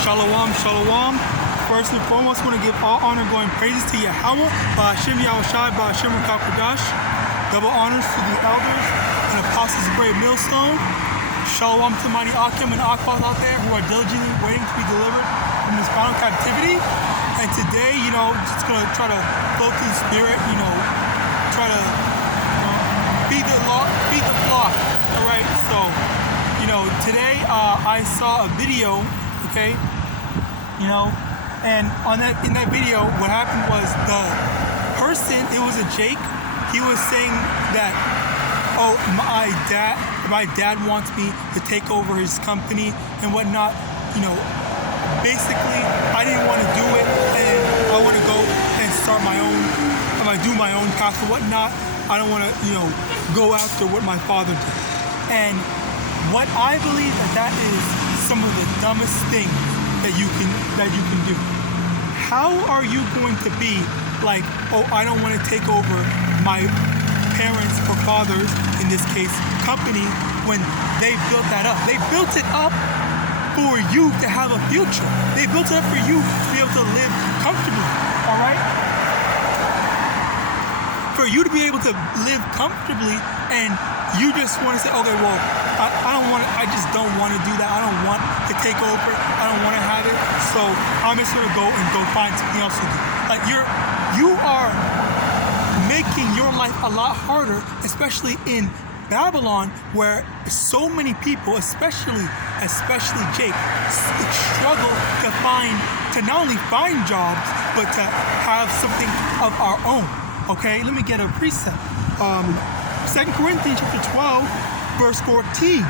Shalom, shalom. First and foremost, I want to give all honor, glory, and praises to Yahawah, YAHAWASHI, YAHAWADAH. Double honors to the elders and apostles of Great Millstone. Shalom to mighty Akim and Akbal out there who are diligently waiting to be delivered from this final captivity. And today, just going to try to flow through the spirit, try to beat the flock. All right, so, today I saw a video, okay, and in that video, what happened was the person, it was a Jake, he was saying that, oh, my dad wants me to take over his company and whatnot. Basically, I didn't want to do it, and I want to go and start my own, do my own path and whatnot. I don't want to, go after what my father did. And what I believe that is some of the dumbest things that you can do. How are you going to be like, oh, I don't want to take over my parents or fathers, in this case, company, when they built that up? They built it up for you to have a future. They built it up for you to be able to live comfortably, all right? For you to be able to live comfortably, and you just want to say, okay, well, I just don't want to do that. I don't want to take over. I don't want to have it. So I'm just going to go find something else to do. Like you are making your life a lot harder, especially in Babylon, where so many people, especially Jake, struggle to not only find jobs, but to have something of our own. Okay, let me get a precept. 2 Corinthians chapter 12, verse 14.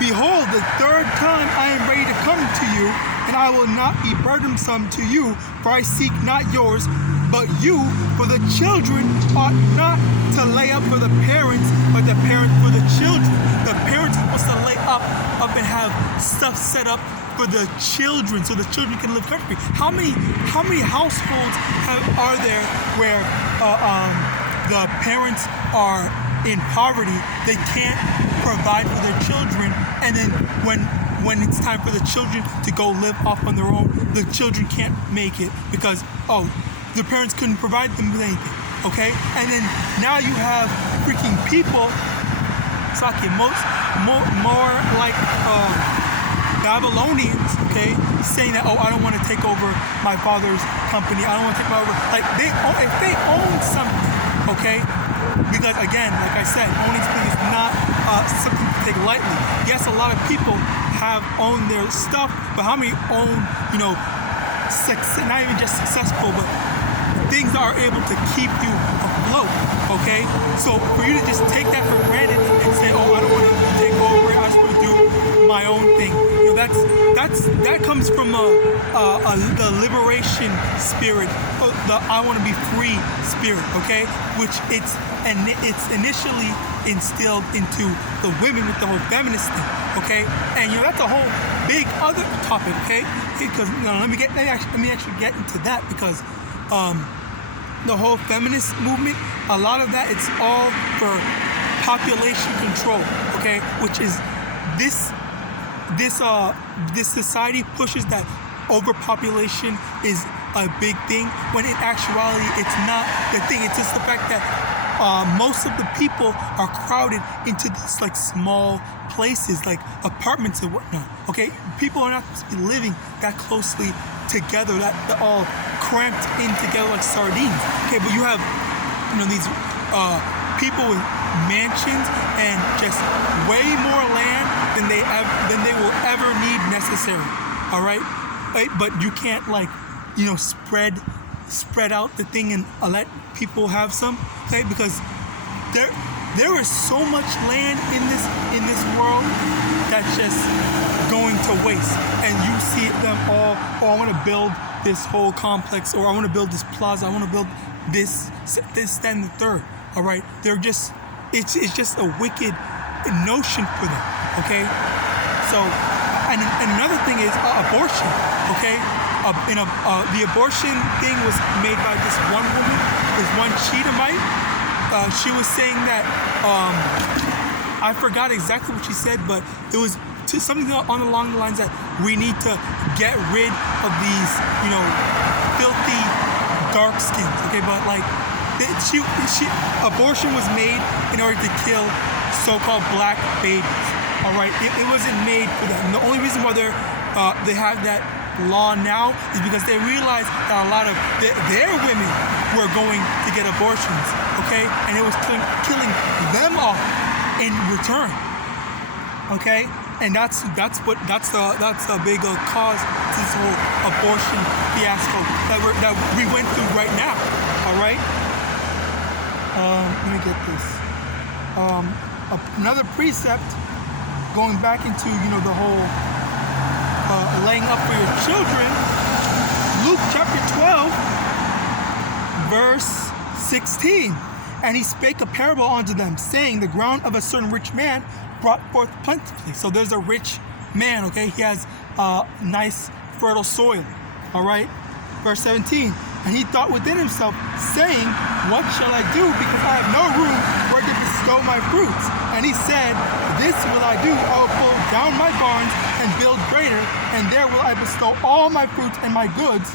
Behold, the third time I am ready to come to you, and I will not be burdensome to you, for I seek not yours, but you. For the children ought not to lay up for the parents, but the parents for the children. The parents are supposed to lay up and have stuff set up for the children, so the children can live comfortably. How many households are there where the parents are in poverty, they can't provide for their children, and then when it's time for the children to go live off on their own, the children can't make it because, oh, the parents couldn't provide them with anything, okay? And then now you have freaking people, it's like more like Babylonians, okay, saying that, oh, I don't want to take over my father's company, I don't want to take over, like, if they own something, okay, because again, like I said, owning something is not something to take lightly. Yes, a lot of people have owned their stuff, but how many own, not even just successful, but things that are able to keep you afloat, okay? So for you to just take that for granted and say, oh, I don't want to take over, I just want to do my own thing, that comes from the liberation spirit, the I want to be free spirit, okay? Which it's initially instilled into the women with the whole feminist thing, okay? And that's a whole big other topic, okay? Because let me actually get into that, because the whole feminist movement, a lot of that, it's all for population control, okay? Which is this society pushes that overpopulation is a big thing, when in actuality it's not the thing. It's just the fact that most of the people are crowded into these like small places, like apartments and whatnot, okay? People are not supposed to be living that closely together, that they're all cramped in together like sardines, okay? But you have these people with mansions and just way more land than they will ever need necessary, all right? But you can't spread out the thing and let people have some, okay? Because there is so much land in this world that's just going to waste, and you see them all, oh, I want to build this whole complex, or I want to build this plaza, I want to build this, that, and the third, all right? It's just a wicked notion for them, okay? So, and another thing is abortion, okay? The abortion thing was made by this one woman, this one Cheetahite. She was saying that, I forgot exactly what she said, but it was something along the lines that we need to get rid of these, filthy dark skins. Okay, but like, abortion was made in order to kill so-called black babies. All right, it wasn't made for that. And the only reason why they have that law now is because they realized that a lot of their women were going to get abortions. Okay, and it was killing them off in return. Okay, and that's the big cause to this whole abortion fiasco that we went through right now. All right. Let me get this. Another precept going back into the whole laying up for your children. Luke chapter 12, verse 16. And he spake a parable unto them, saying, the ground of a certain rich man brought forth plentifully. So there's a rich man, okay? He has nice fertile soil, all right? Verse 17, and he thought within himself, saying, what shall I do, because I have no room where to bestow my fruits? And he said, this will I do, I will pull down my barns and build greater, and there will I bestow all my fruits and my goods.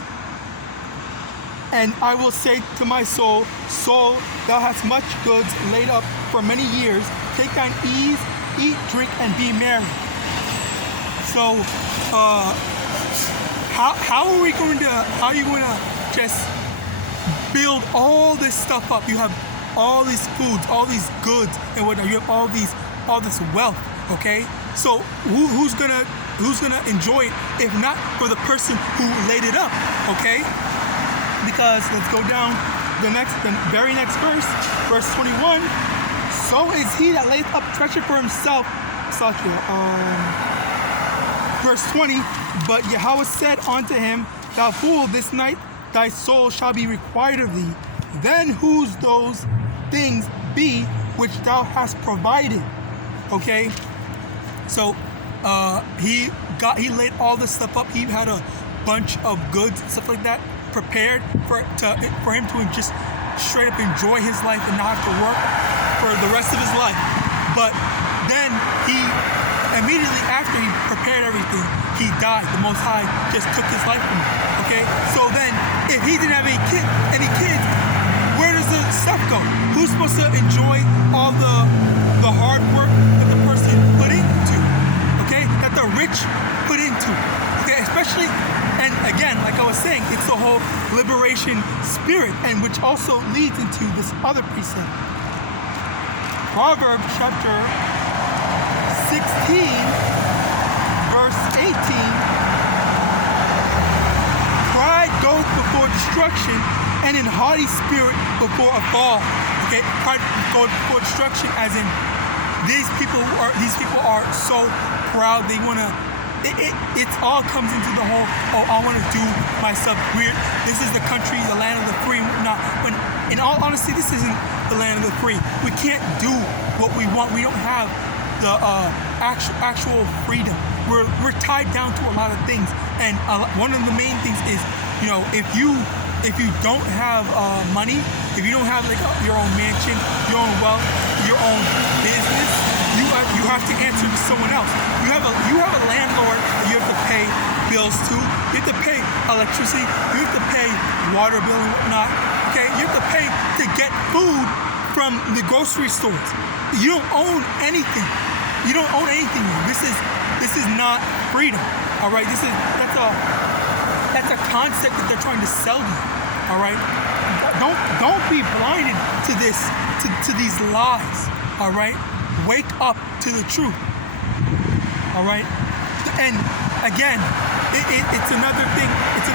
And I will say to my soul, soul, thou hast much goods laid up for many years. Take thine ease, eat, drink, and be merry. So, how are you going to just build all this stuff up? You have all these foods, all these goods, and whatnot. You have all this wealth. Okay, so who's gonna enjoy it if not for the person who laid it up? Okay. Because let's go down the very next verse 21. So is he that layeth up treasure for himself. Verse 20. But Yahweh said unto him, thou fool, this night thy soul shall be required of thee. Then whose those things be which thou hast provided? Okay. So he laid all this stuff up. He had a bunch of goods and stuff like that prepared for him to just straight up enjoy his life and not have to work for the rest of his life. But then he immediately after he prepared everything, he died. The Most High just took his life from him. Okay, so then if he didn't have any kids, where does the stuff go? Who's supposed to enjoy all the hard work that the person put into? Okay, that the rich put into. Okay, especially. And again, like I was saying, it's the whole liberation spirit, and which also leads into this other precept. Proverbs chapter 16, verse 18. Pride goeth before destruction, and an haughty spirit before a fall. Okay, pride goeth before destruction, as in these people are so proud. They want to. It all comes into the whole, I want to do myself weird. This is the country, the land of the free. Not when, in all honesty, this isn't the land of the free. We can't do what we want. We don't have the actual freedom. We're tied down to a lot of things, and one of the main things is, if you don't have money, if you don't have like your own mansion, your own wealth, your own business, you have to answer to someone else. You have a landlord that you have to pay bills to. You have to pay electricity. You have to pay water bill and whatnot. Okay, you have to pay to get food from the grocery stores. You don't own anything. You don't own anything. This is not freedom. All right, that's a concept that they're trying to sell you. All right, don't be blinded to this, to these lies. All right. Wake up to the truth. All right, and again, it's another thing. It's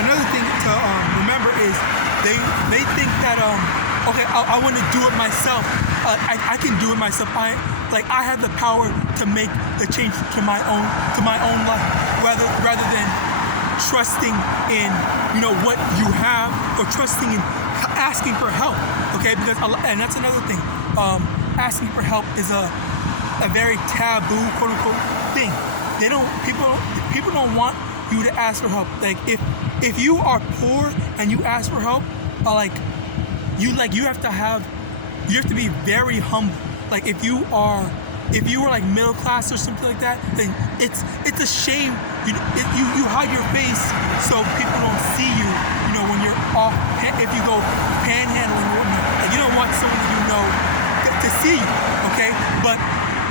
another thing to remember is they think that okay, I want to do it myself. I can do it myself. I have the power to make the change to my own life, rather than trusting in what you have, or trusting in asking for help. Okay, because and that's another thing. Asking for help is a very taboo, quote unquote, thing. People don't want you to ask for help. Like if you are poor and you ask for help, you have to be very humble. Like if you are if you were like middle class or something like that, then it's a shame. You hide your face so people don't see you. You know, when you're off, if you go panhandling or whatnot, like you don't want someone that you know to see you. Okay, but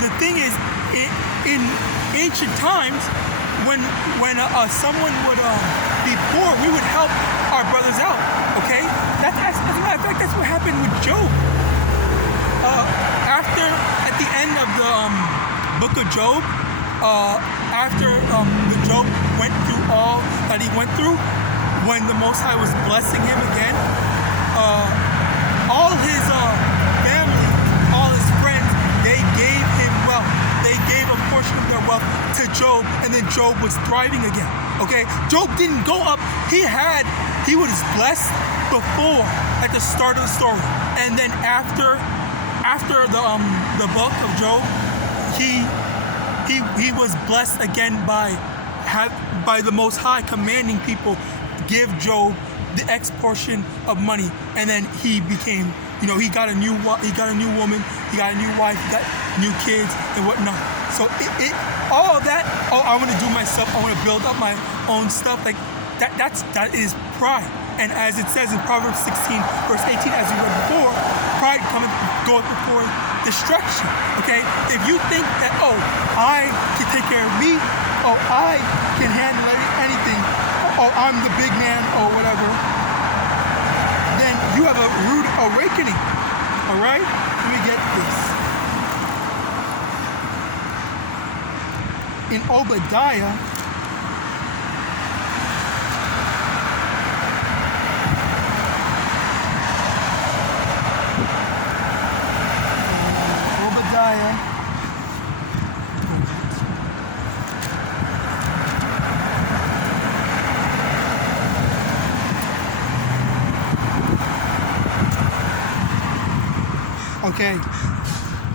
the thing is, in ancient times, when someone would be poor, we would help our brothers out. Okay, as a matter of fact, that's what happened with Job. At the end of the book of Job, after Job went through all that he went through, when the Most High was blessing him again, all his family, all his friends, they gave him wealth. They gave a portion of their wealth to Job, and then Job was thriving again. Okay, Job didn't go up. He was blessed before at the start of the story, and then after the book of Job, he was blessed again by the Most High commanding people give Job the X portion of money, and then he became, he got a new woman, he got a new wife, he got new kids and whatnot. So all of that, I want to do myself, I want to build up my own stuff, like that is pride. And as it says in Proverbs 16 verse 18, as we read before, pride goeth before destruction. Okay, if you think that, I can take care of me, I can handle anything, I'm the big man or whatever, then you have a rude awakening. All right, let me get this. In Obadiah,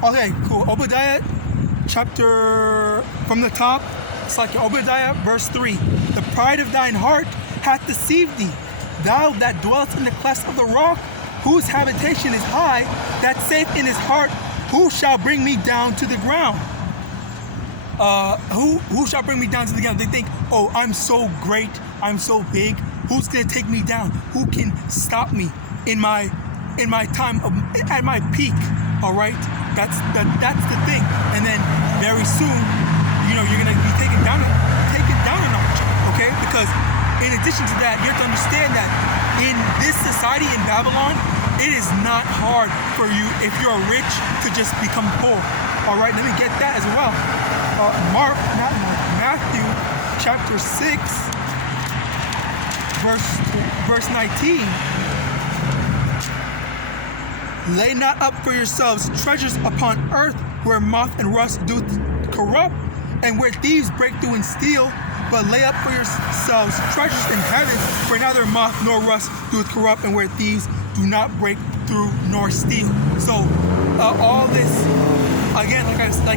Okay, cool. Obadiah chapter, from the top, it's like Obadiah verse 3. The pride of thine heart hath deceived thee, thou that dwellest in the clefts of the rock, whose habitation is high, that saith in his heart, who shall bring me down to the ground? Who shall bring me down to the ground? They think, I'm so great, I'm so big, who's gonna take me down? Who can stop me in my time at my peak? All right, that's the thing. And then very soon, you're gonna be taken down a notch. Okay, because in addition to that, you have to understand that in this society in Babylon, it is not hard for you, if you're rich, to just become poor. All right, let me get that as well. Matthew chapter 6, verse 19. Lay not up for yourselves treasures upon earth, where moth and rust doth corrupt, and where thieves break through and steal, but lay up for yourselves treasures in heaven, where neither moth nor rust doth corrupt, and where thieves do not break through nor steal. So all this, again, as it says,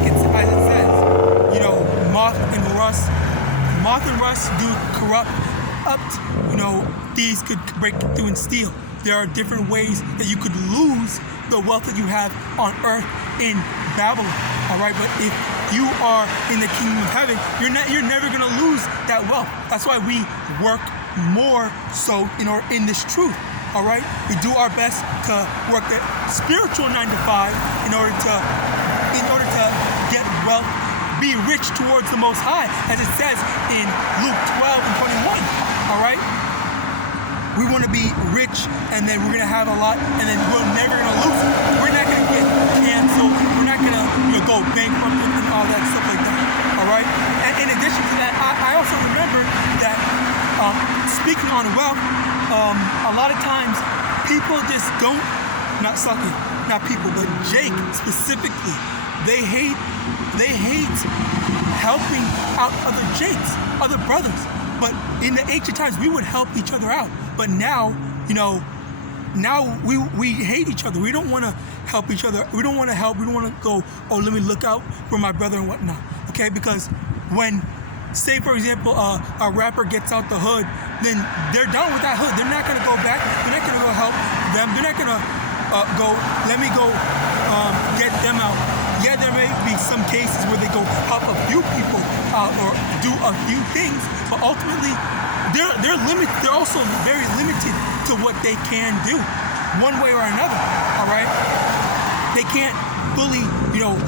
moth and rust do corrupt. Thieves could break through and steal. There are different ways that you could lose the wealth that you have on earth in Babylon. All right, but if you are in the kingdom of heaven, you're never gonna lose that wealth. That's why we work more so in this truth. All right, we do our best to work that spiritual 9 to 5 in order to get wealth, be rich towards the Most High, as it says in Luke 12 and 21. All right. We want to be rich, and then we're going to have a lot, and then we're never going to lose it. We're not going to get canceled. We're not going to go bankrupt and all that stuff like that. All right? And in addition to that, I also remember that speaking on wealth, a lot of times people just don't, not people, but Jake specifically, they hate helping out other Jakes, other brothers. But in the ancient times, we would help each other out. But now, now we hate each other. We don't want to help each other. We don't want to help. We don't want to go, let me look out for my brother and whatnot. Okay, because when, say for example, a rapper gets out the hood, then they're done with that hood. They're not going to go back. They're not going to go help them. They're not going to let me go get them out. Yeah, there may may be some cases where they go help a few people or do a few things, but ultimately they're limited. They're also very limited to what they can do, one way or another. All right, they can't fully,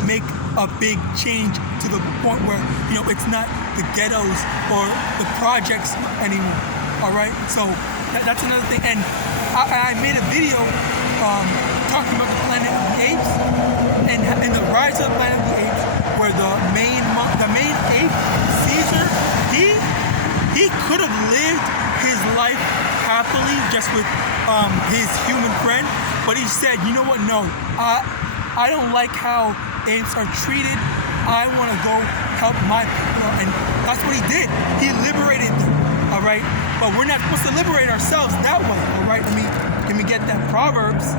make a big change to the point where it's not the ghettos or the projects anymore. All right, so that's another thing. And I made a video talking about the Planet of the Apes and the rise of the Planet of the Apes, where the main ape, Caesar, he could have lived his life happily just with his human friend, but he said, you know what? No, I don't like how apes are treated. I want to go help my people, and that's what he did. He liberated them. All right, but we're not supposed to liberate ourselves that way. All right, let me get that Proverbs.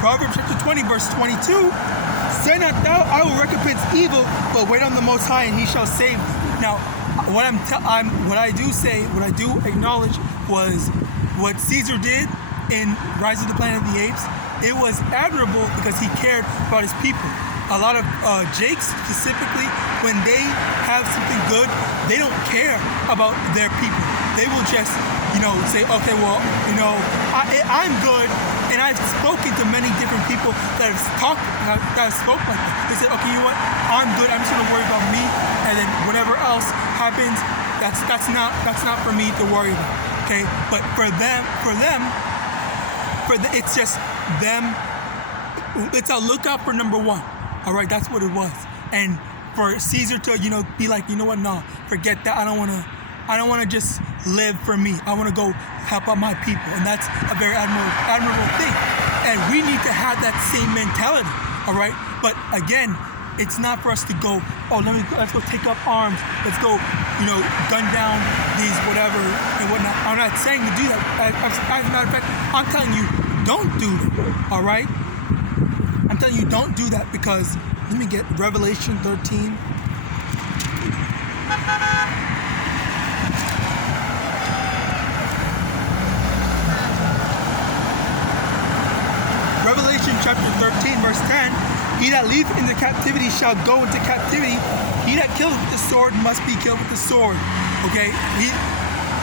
Proverbs chapter 20, verse 22. Say not thou, I will recompense evil, but wait on the Most High, and He shall save thee. Now, what I do acknowledge was what Caesar did in Rise of the Planet of the Apes. It was admirable because he cared about his people. A lot of Jakes specifically, when they have something good, they don't care about their people. They will just, say, okay, well, I'm good, and I've spoken to many different people that have spoke like that. They said, okay, you know what? I'm good. I'm just gonna worry about me, and then whatever else happens, that's not for me to worry about. Okay, but it's just them. It's a lookout for number one. All right, that's what it was. And for Caesar to, be like, you know what? No, forget that. I don't want to just live for me. I want to go help out my people, and that's a very admirable thing. And we need to have that same mentality. All right, but again, it's not for us to go, let's go take up arms. Let's go, gun down these whatever and whatnot. I'm not saying to do that. As a matter of fact, I'm telling you, don't do that. All right. I'm telling you, don't do that, because let me get Revelation 13. Revelation chapter 13, verse 10. He that leaveth into captivity shall go into captivity. He that killeth with the sword must be killed with the sword. Okay?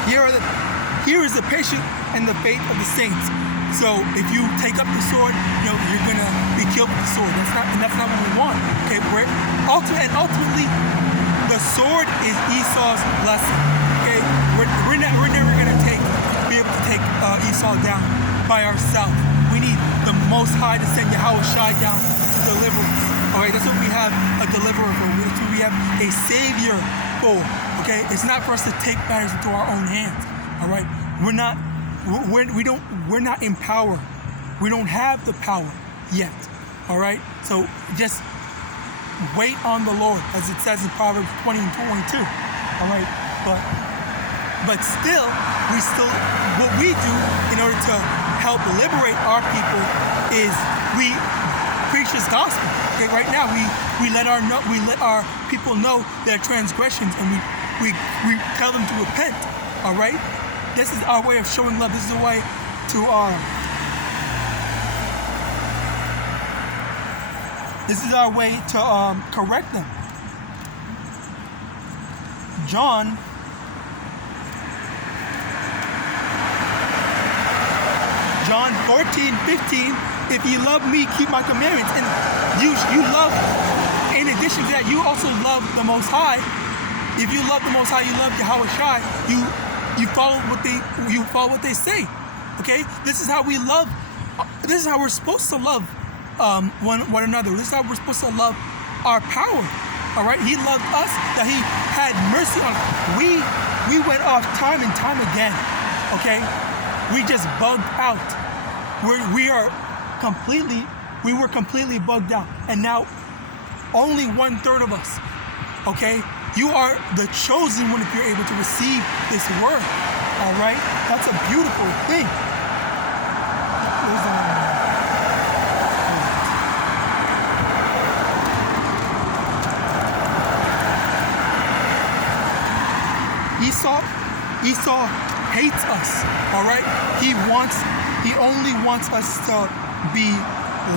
Here is the patience and the faith of the saints. So if you take up the sword, you're gonna be killed with the sword. That's not what we want. Okay, ultimately, the sword is Esau's blessing. Okay, we're never gonna be able to take Esau down by ourselves. We need the Most High to send YAHAWASHI down to deliver us. All right, that's what we have a deliverer for. That's what we have a savior for. Okay, it's not for us to take matters into our own hands. All right, we're not in power. We don't have the power yet. All right, so just wait on the Lord, as it says in Proverbs 20 and 22. All right, but still, what we do in order to help liberate our people is we preach this gospel. Okay, right now we let our people know their transgressions, and we tell them to repent. All right. This is our way of showing love. This is a way to correct them. John 14:15. If you love me, keep my commandments. And you love. In addition to that, you also love the Most High. If you love the Most High, you love YAHAWASHI. You follow what they say. Okay? This is how we love. This is how we're supposed to love one another. This is how we're supposed to love our power. All right? He loved us, that He had mercy on us. We went off time and time again. Okay? We just bugged out. We were completely bugged out, and now only 1/3 of us. Okay? You are the chosen one if you're able to receive this word. All right? That's a beautiful thing. Esau hates us, all right? He only wants us to be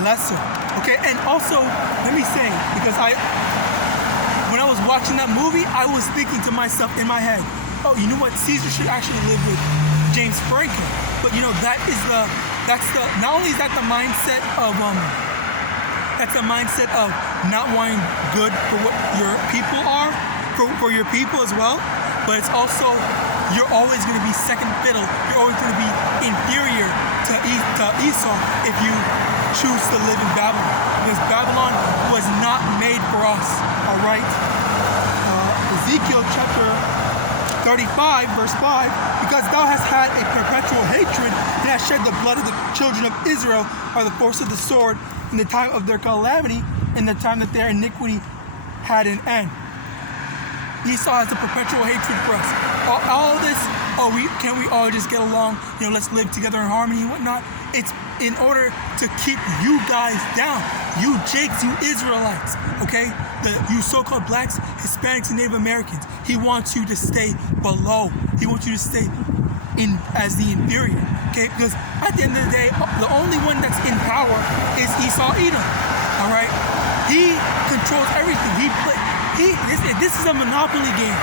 lesser, okay? And also, let me say, because when I was watching that movie, I was thinking to myself in my head, oh, you know what? Caesar should actually live with James Franklin. But you know, not only is that the mindset of not wanting good for what your people are, for your people as well, but it's also, you're always going to be second fiddle. You're always going to be inferior to Esau if you choose to live in Babylon, because Babylon was not made for us, all right? Ezekiel chapter 35, verse 5, because thou hast had a perpetual hatred and hast shed the blood of the children of Israel by the force of the sword in the time of their calamity, in the time that their iniquity had an end. Esau has a perpetual hatred for us. All of this, can't we all just get along? You know, let's live together in harmony and whatnot. It's in order to keep you guys down. You Jakes, you Israelites, okay? You so-called blacks, Hispanics, and Native Americans. He wants you to stay below. He wants you to stay as the inferior, okay? Because at the end of the day, the only one that's in power is Esau Edom, all right? He controls everything. This is a monopoly game,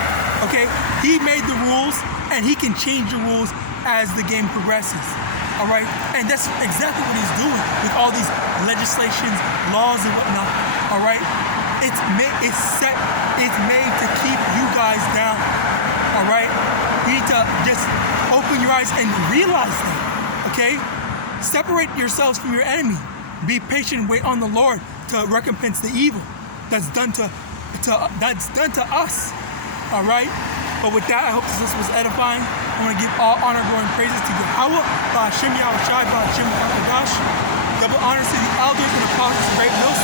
okay? He made the rules, and he can change the rules as the game progresses, all right? And that's exactly what he's doing with all these legislations, laws, and whatnot, all right? It's made to keep you guys down, all right? You need to just open your eyes and realize that, okay? Separate yourselves from your enemy. Be patient, wait on the Lord to recompense the evil that's done to us, all right? But with that, I hope this was edifying. I want to give all honor, glory, and praises to YAHAWAH, HAITIANS, double honors to the elders and apostles of Great Mill